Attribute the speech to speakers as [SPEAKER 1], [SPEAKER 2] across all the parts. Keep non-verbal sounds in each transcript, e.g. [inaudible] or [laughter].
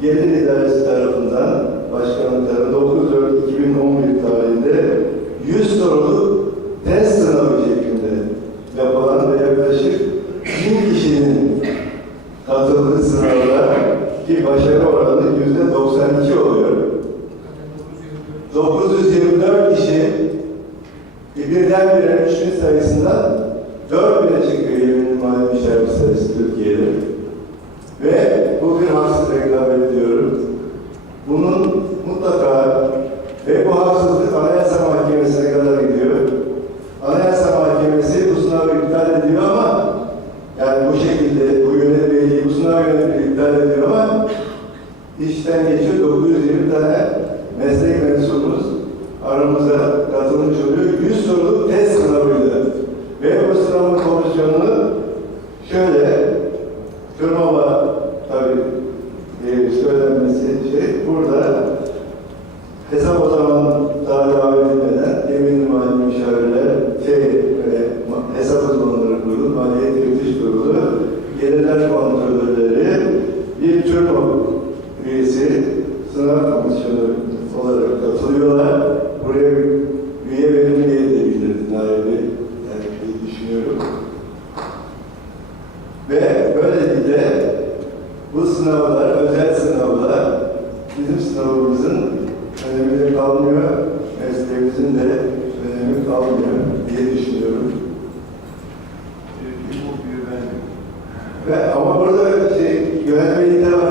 [SPEAKER 1] Gelir İdaresi tarafından başkanlıkları 9 4 2011 tarihinde 100 sorulu test sınavı Burada Ama burada şey, yönetmelikte var.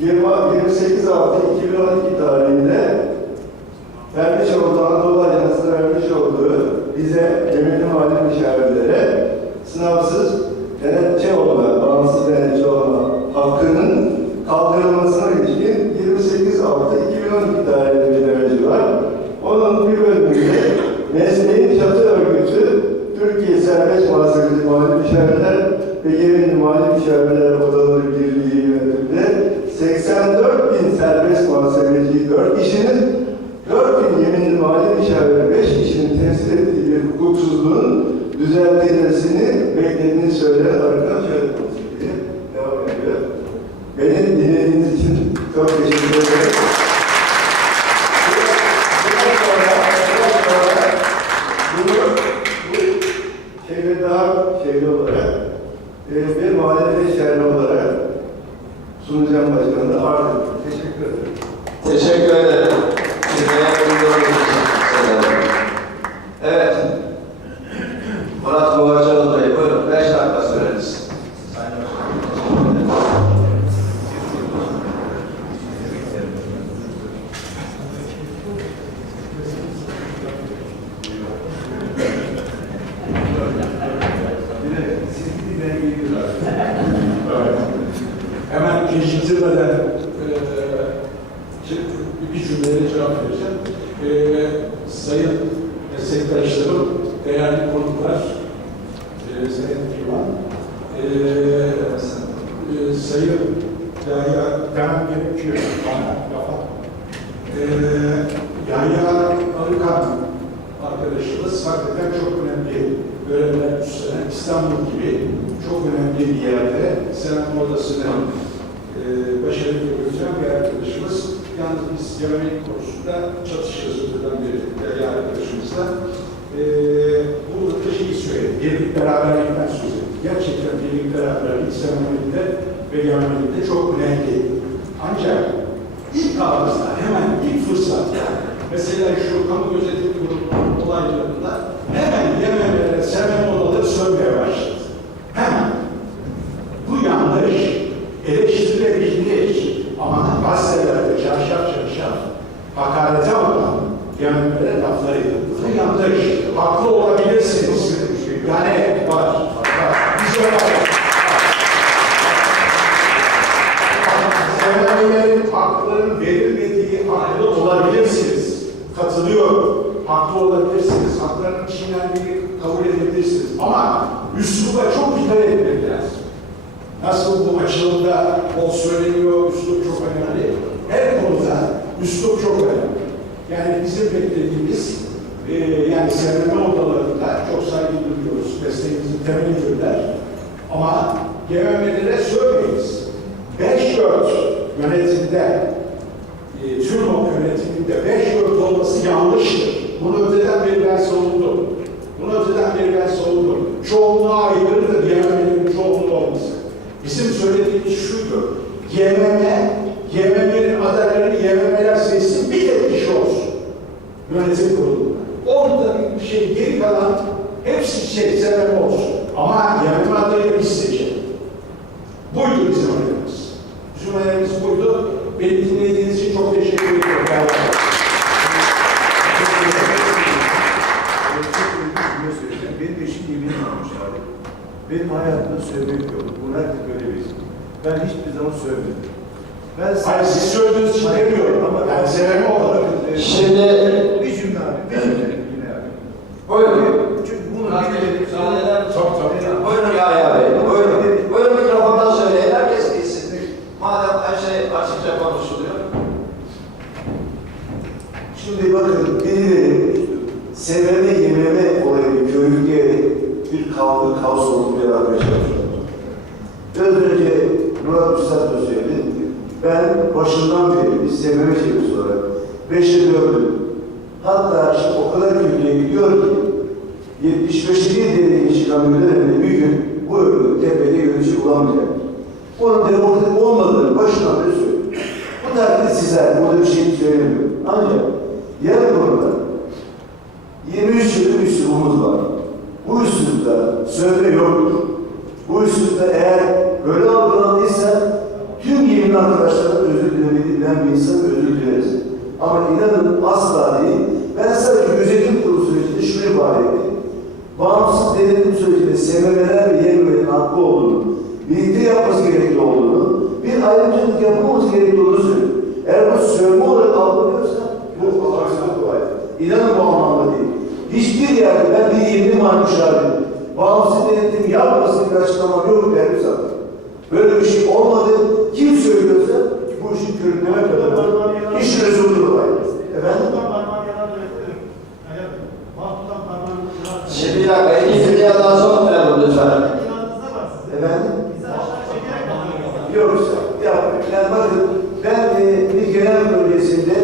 [SPEAKER 1] 28 Altı 2012 tarihinde vermiş olduğu Anadolu Ajansı'na vermiş olduğu bize emirli mali müşavirlere sınavsız denetçi olma, bağımsız denetçi olma hakkının kaldırılmasına ilişkin 28 Altı 2012 tarihinde bir demeci var. Onun bir bölümünde mesleğin çatı örgütü Türkiye Serbest Muhasebeci Mali Müşavirler ve Yeminli Mali Müşavirler Odaları serbest muhasebeci 4 kişinin 4 bin yeminli mali müşavir 5 kişinin temsil ettiği bir hukuksuzluğun düzeltilmesini beklediğini söyleyen Arkan
[SPEAKER 2] Sayın
[SPEAKER 3] Yahya, demem gerekiyor bana, lafa. Eee Yahya Arıkan arkadaşımız hakikaten çok önemli görevler üstlenen İstanbul gibi çok önemli bir yerde Senat Odası'nı e, başarıyla götüren bir arkadaşımız. Yalnız biz güvenlik konusunda çatışıyoruz öteden beri değerli arkadaşımızla. E, burada da şeyi söyledi, birlik beraberlikten söz etti. Gerçekten birlik beraberlik senelerinde ve güvenlikte çok önemli. Ancak ilk ağızda hemen ilk fırsatta mesela şu kamu gözetim kurumu olaylarında hemen yemelere, semen odaları sönmeye başladı. Hemen. Bu yanlış, eleştirilebilir ama gazetelerde çarşaf çarşaf hakarete varan yemelere laflarıydı. Bu yanlış. Haklı olabilirsiniz. Yani var. var. Biz olarak Sevenlerin hakların verilmediği haklı olabilirsiniz. Katılıyorum. Haklı olabilirsiniz. Hakların çiğnendiği kabul edebilirsiniz. Ama üsluba çok dikkat etmek lazım. Nasıl bu açılımda o söyleniyor, üslup çok önemli. Her konuda üslup çok önemli. Yani bizim beklediğimiz, e, yani sevinme odalarında çok saygı duyuyoruz. Mesleğimizin temelidirler. Ama GMM'lere söylemeyiz. 5-4 yönetimde, e, TÜRMOK yönetiminde 5-4 olması yanlıştır. Bunu öteden beri ben savundum. Bunu öteden beri ben savundum. Çoğunluğa aykırıdır GMM'lerin çoğunluğu olması. Bizim söylediğimiz şuydu. GMM, GMM'lerin adaylarını YMM'ler seçsin bir tek kişi olsun. Yönetim kurulunda. Orada bir şey geri kalan hepsi şey sebep olsun. Ama YMM adayını biz seçelim. Buydu bizim önerimiz. Bizim önerimiz buydu. Beni dinlediğiniz için çok teşekkür ediyorum.
[SPEAKER 4] Çok söyleyeceğim. Benim eşim yemin almış abi. Benim hayatımda sövmek yok. Bunu herkes böyle bilsin. Ben hiçbir zaman sövmedim. Ben
[SPEAKER 3] Hayır siz söylediğiniz için demiyorum ama ben sebebi olarak
[SPEAKER 2] Şimdi
[SPEAKER 4] bir cümle abi, bir cümle yine abi.
[SPEAKER 2] buyurun.
[SPEAKER 4] Çünkü bunu
[SPEAKER 2] Murat Bey,
[SPEAKER 4] birileri...
[SPEAKER 2] müsaade eder misiniz?
[SPEAKER 3] Çok, çok, çok.
[SPEAKER 2] Buyurun Yahya Bey. Buyurun. Buyurun mikrofondan söyleyin. Herkes bilsin. Madem her şey açıkça konuşuluyor.
[SPEAKER 4] Şimdi bakın birileri sevmeme yememe olayı köylüye bir kavga, kaos oldu bir arkadaşlar. Biraz önce Murat Üstad da söyledi. Ben başından beri bir sevmeme çevresi olarak beşe dördüm. Hatta şimdi o kadar kötüye gidiyor ki 75. derece çıkan bir dönemde bir gün bu örgüt tepede yönetici bulamayacak. Onun demokratik olmadığını başından beri söylüyor. Bu takdir sizler, burada bir şey söylemiyorum. Ancak yarın konuda 23 yıllık üslubumuz var. Bu üslupta sövme yoktur. Bu üslupta eğer böyle algılandıysa yemin arkadaşlarım özür dilemediğinden bir insan özür dileriz. Ama inanın asla değil. Ben sadece gözetim kurulu sürecinde şunu ifade ettim. Bağımsız denetim sürecinde sememeler ve yememenin hakkı olduğunu, birlikte yapması gerekli olduğunu, bir ayrımcılık yapmamız gerekli olduğunu söylüyorum. Eğer bu sövme olarak algılanıyorsa bu Allah'ın kolaydır. İnanın bu anlamda değil. Hiçbir yerde ben bir yemin var müşahidim. Bağımsız denetim yapmasın bir açıklamam yok değerli zaten. Böyle bir şey olmadı. Kim söylüyorsa bu işin körükleme kadar hiç rezonu yok. Efendim?
[SPEAKER 2] Şimdi bir dakika, ikinci dünyadan sormayalım lütfen.
[SPEAKER 4] Efendim? Yok işte. Ya, yani bakın ben e, bir genel bölgesinde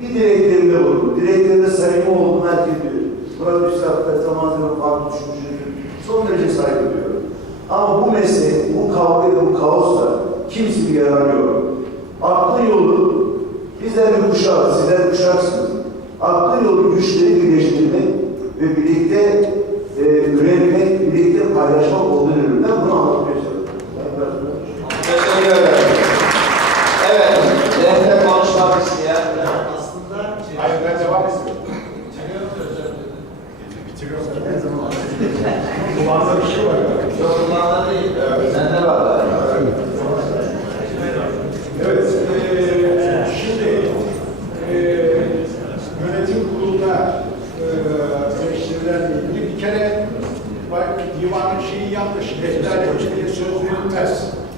[SPEAKER 4] bir dileklerimde bulundum. Dileklerimde samimi olduğumu herkes bilir. Murat Üstad da tamamen farklı düşünmüştür. Son derece saygı duyuyorum. Ama bu mesele, bu kavga ve bu kaosla kimse bir yararı yok. Aklın yolu, bizler bir kuşağız, sizler kuşaksınız. Aklın yolu güçleri birleştirmek ve birlikte e, üretmek, birlikte paylaşmak olduğunu ben bunu anlatmaya çalışıyorum.
[SPEAKER 2] Teşekkür ederim. Evet, defter konuşmak isteyen.
[SPEAKER 5] Aslında
[SPEAKER 3] Hayır ben devam istiyorum. Kulağında bir şey var.
[SPEAKER 2] Yok kulağında değil. Sende var. da.
[SPEAKER 3] Evet, eee, şimdi eee yönetim kurulunda eee eleştirilerle ilgili bir kere bak, divanın şeyi yanlış, defter diye söz verilmez.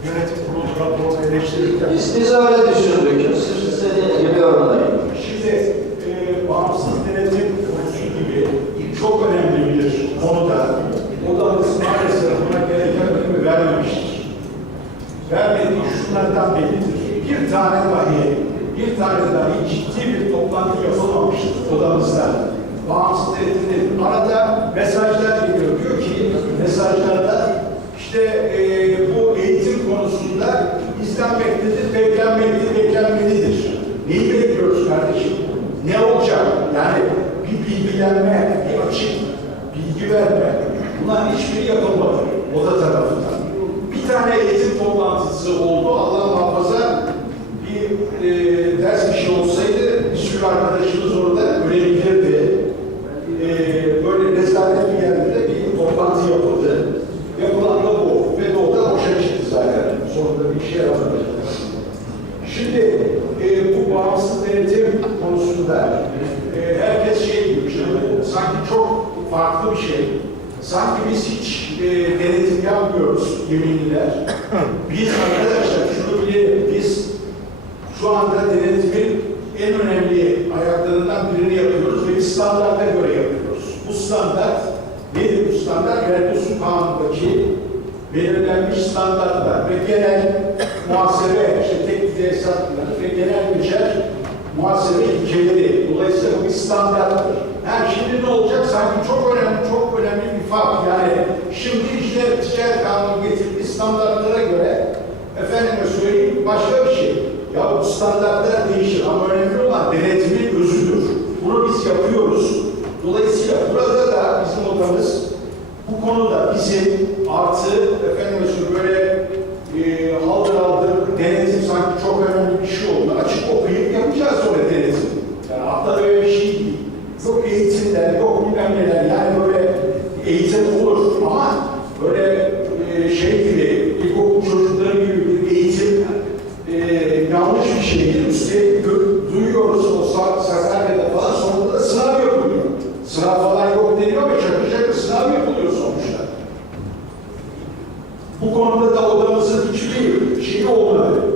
[SPEAKER 3] Yönetim kurulu raporunu eleştirirken.
[SPEAKER 2] Biz, biz öyle düşündük. Siz istediğiniz gibi yorumlayın.
[SPEAKER 3] Şimdi eee bağımsız denetim konusu gibi çok önemli bir konuda odamız maalesef buna gereken önemi vermemiştir vermediği şunlardan bellidir. Bir tane dahi, bir tane dahi ciddi bir toplantı yapılmamıştır odamızda. Bağımsız denetimlerin arada mesajlar geliyor. Diyor ki mesajlarda işte eee, bu eğitim konusunda izlenmektedir, beklenmelidir, beklenmelidir. Neyi bekliyoruz kardeşim? Ne olacak? Yani bir bilgilenme, bir açık bilgi verme. Bunların hiçbiri yapılmadı oda tarafından. Bir tane toplantısı oldu. Allah muhafaza bir e, ders bir şey olsaydı bir sürü arkadaşımız orada ölebilirdi. E, böyle rezalet bir yerde de bir toplantı yapıldı. Yapılan da bu. Ve da boşa çıktı zaten. Sonunda bir işe yaramadı. Şimdi e, bu bağımsız denetim konusunda e, herkes şey diyor, işte sanki çok farklı bir şey. Sanki biz hiç e, denetim yeminliler. [coughs] Biz arkadaşlar şunu bilelim, biz şu anda denetimin en önemli ayaklarından birini yapıyoruz ve bir standarta göre yapıyoruz. Bu standart nedir bu standart? Vergi Su Kanunu'ndaki belirlenmiş standartlar ve genel [coughs] muhasebe, işte tek düzey hesapları ve genel geçer muhasebe ilkeleri. Dolayısıyla bu bir standarttır. Yani şimdi ne olacak? Sanki çok önemli, çok fark. Yani şimdi işte ticaret kanunu getirdiği standartlara göre efendime söyleyeyim başka bir şey. Ya bu standartlar değişir ama önemli olan denetimin özüdür. Bunu biz yapıyoruz. Dolayısıyla burada da bizim odamız bu konuda bizim artı efendim mesela böyle e, haldır haldır denetim sanki çok önemli bir şey oldu. Açık okuyup yapacağız sonra denetim. Yani hatta böyle bir şey değil. Yok eğitimler, yok bilmem neler. Yani böyle eğitim olur ama böyle e, şey gibi, ilkokul çocukları gibi bir eğitim e, yanlış bir şeydir. Üstelik gö- duyuyoruz o Sa- Sakarya'da falan sonunda da sınav yapılıyor. Sınav falan yok deniyor ve çakır çakır sınav yapılıyor sonuçta. Bu konuda da odamızın hiçbir şeyi olmadı.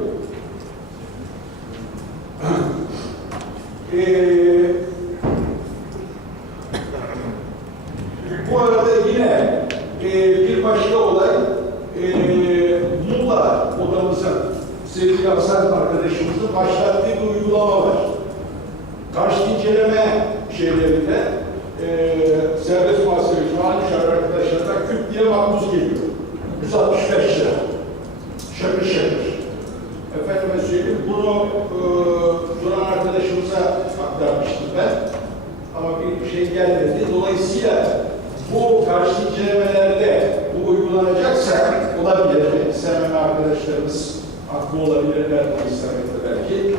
[SPEAKER 3] belki sevmem arkadaşlarımız haklı olabilirler bu isabette belki.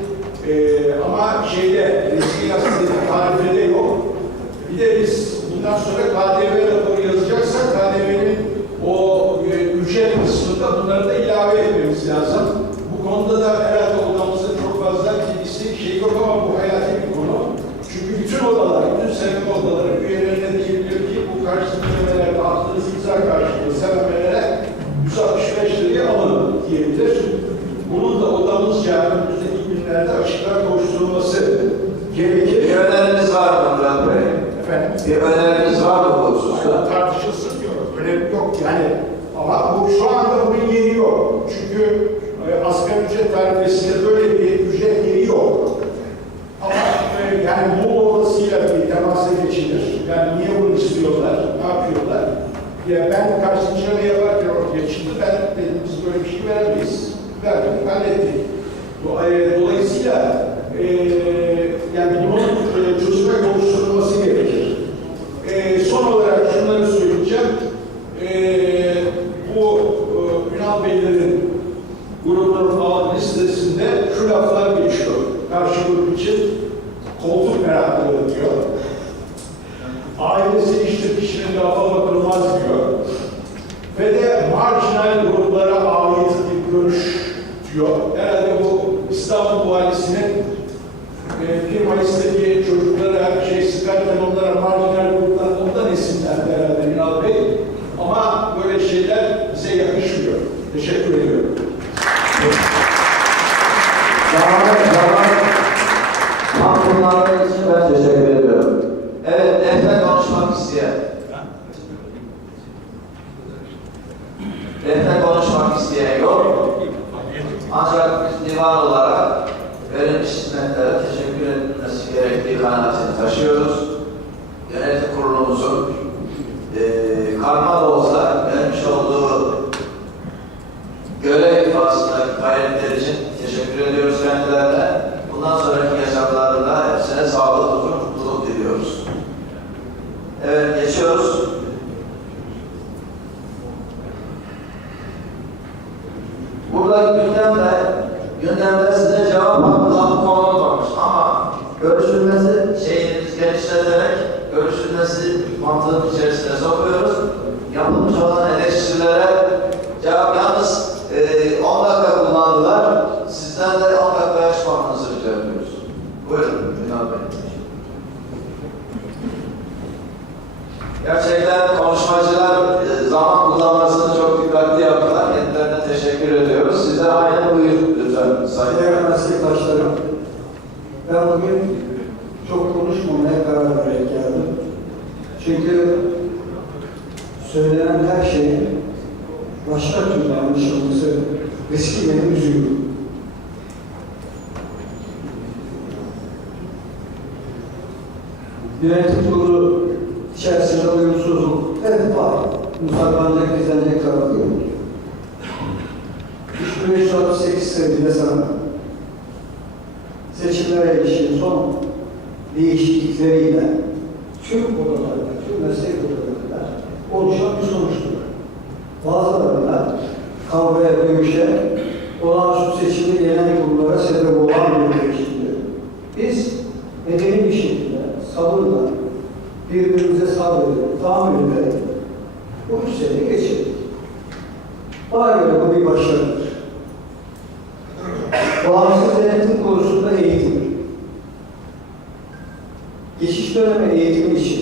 [SPEAKER 3] Ee, ama şeyde resmi gazetede tarifede yok. Bir de biz bundan sonra KDV Yani ama bu şu anda bunun yeri yok. Çünkü e, asgari ücret tarifesinde böyle bir ücret yeri yok. Ama e, yani Moğol odasıyla bir temasa geçilir. Yani niye bunu istiyorlar, ne yapıyorlar? Ya ben karşılaşma yaparken ortaya çıktı, ben dedim biz böyle bir şey veremeyiz. Verdik, hallettik. E, dolayısıyla e,
[SPEAKER 2] Burada gündemde, gündemde size cevap hakkında konulmamış ama görüşülmesi şeyiniz genişleterek görüşülmesi
[SPEAKER 6] mantığın içerisinde zor Yönetim kurulu içerisinde uyumsuzluk hep var. Müsabaklanacak, izlenecek tarafı yok. 3568 senesinde sana seçimlere ilişkin son değişiklikleriyle tüm odalarda, tüm meslek odalarında oluşan bir sonuçtur. Bazılarında kavgaya, dövüşe, olağanüstü seçimi gelen kurullara sebep olan bir değişikliktir. Biz birbirimize sabredip tahammül ederek bu işleri geçirdik. Bana göre bu bir başarıdır. Bağımsız denetim konusunda eğitim. Geçiş dönemi eğitimi için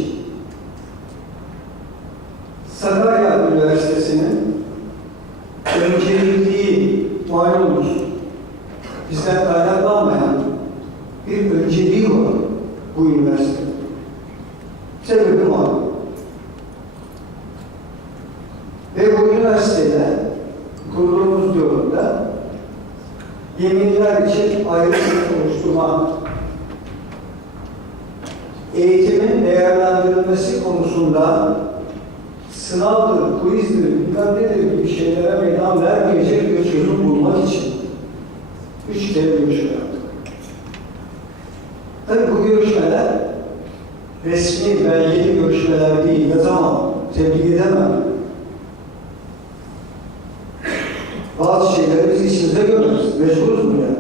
[SPEAKER 6] Bazı şeyleri biz içimizde görmüyoruz. Mecburuz buna. Yani.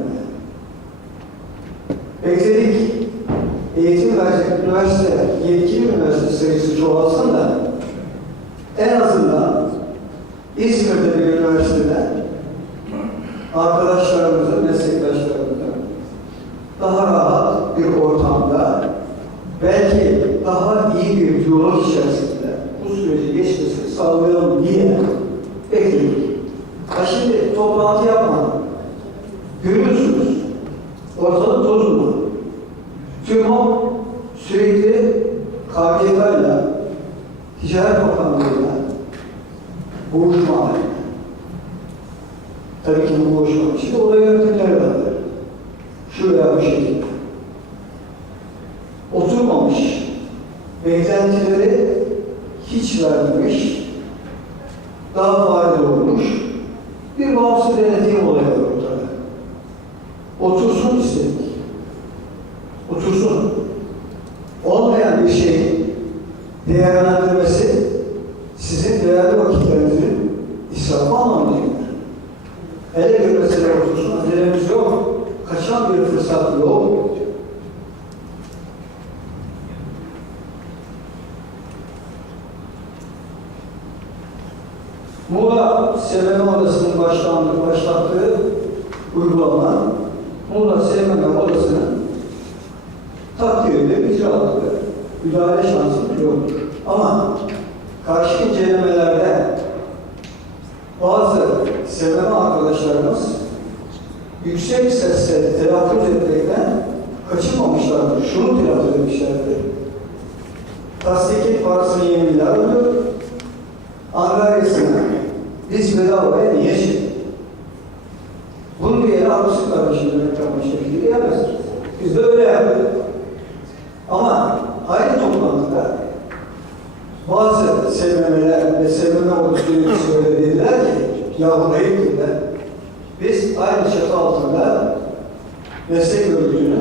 [SPEAKER 6] Bekledik. Eğitim verecek üniversite, yetkili üniversite sayısı çoğalsın da en azından İzmir'de bir üniversitede arkadaşlar beklentileri hiç vermemiş, daha faydalı olmuş, bir bağımsız denetim olayı ortada. Otursun istedik. müdahale şansımız yok. Ama karşı incelemelerde bazı sevme arkadaşlarımız yüksek sesle telaffuz etmekten kaçınmamışlardır. Şunu telaffuz etmişlerdir. Tasdik parasını yeminler ödür. Angaryasını biz bedavaya niye çıktık? Bunu bir yere haklısın kardeşim demek yapma şekli diyemez. Biz de öyle yaptık. Ama aynı toplantıda bazı SMM'ler ve SMM oluşturucu şöyle dediler ki ya bu. Biz aynı çatı altında meslek örgütünü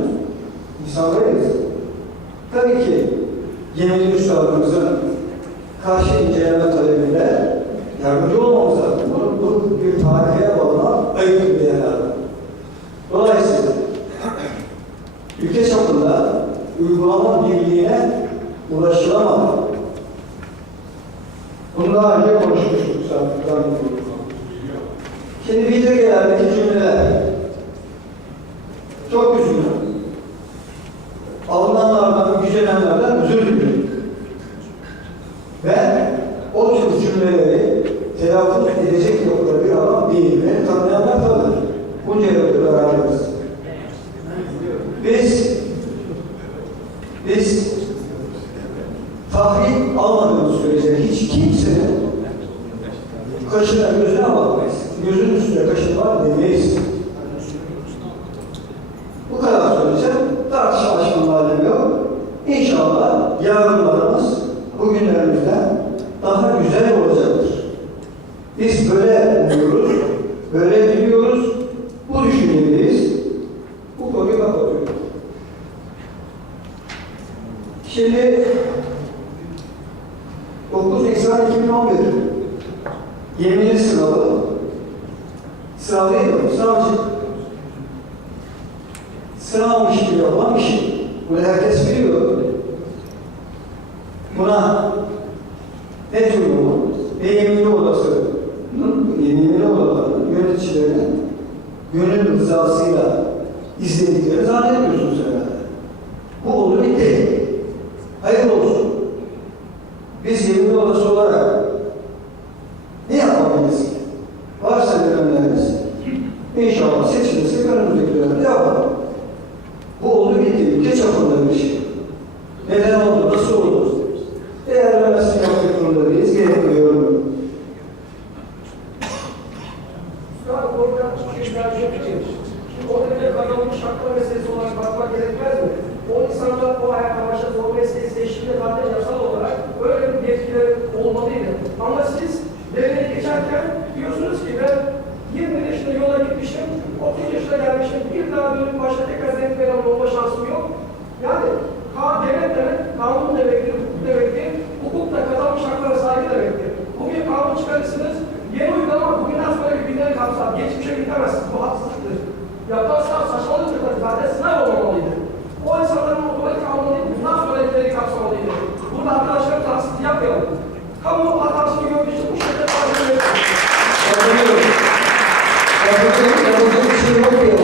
[SPEAKER 6] insanlarıyız. Tabii ki yeni üstadımızın karşı inceleme talebine yardımcı ettiğine ulaşılamadı. Bunu daha önce
[SPEAKER 7] konuştuk. Jangan. uygulayacaksınız. Yeni uygulama bugünden sonra birbirinden kapsar. Geçmişe gidemezsiniz. Bu haksızlıktır. Yapılan sınav saçmalık yapılır. Zaten sınav olmamalıydı. O insanların otomatik almalıydı. Bundan sonra ileri kapsamalıydı. Burada arkadaşlar taksiti yapmayalım. Kamu hatasını gördüğü için bu şekilde
[SPEAKER 2] takip edelim.
[SPEAKER 6] Anlıyorum. Anlıyorum.
[SPEAKER 2] Anlıyorum. Anlıyorum.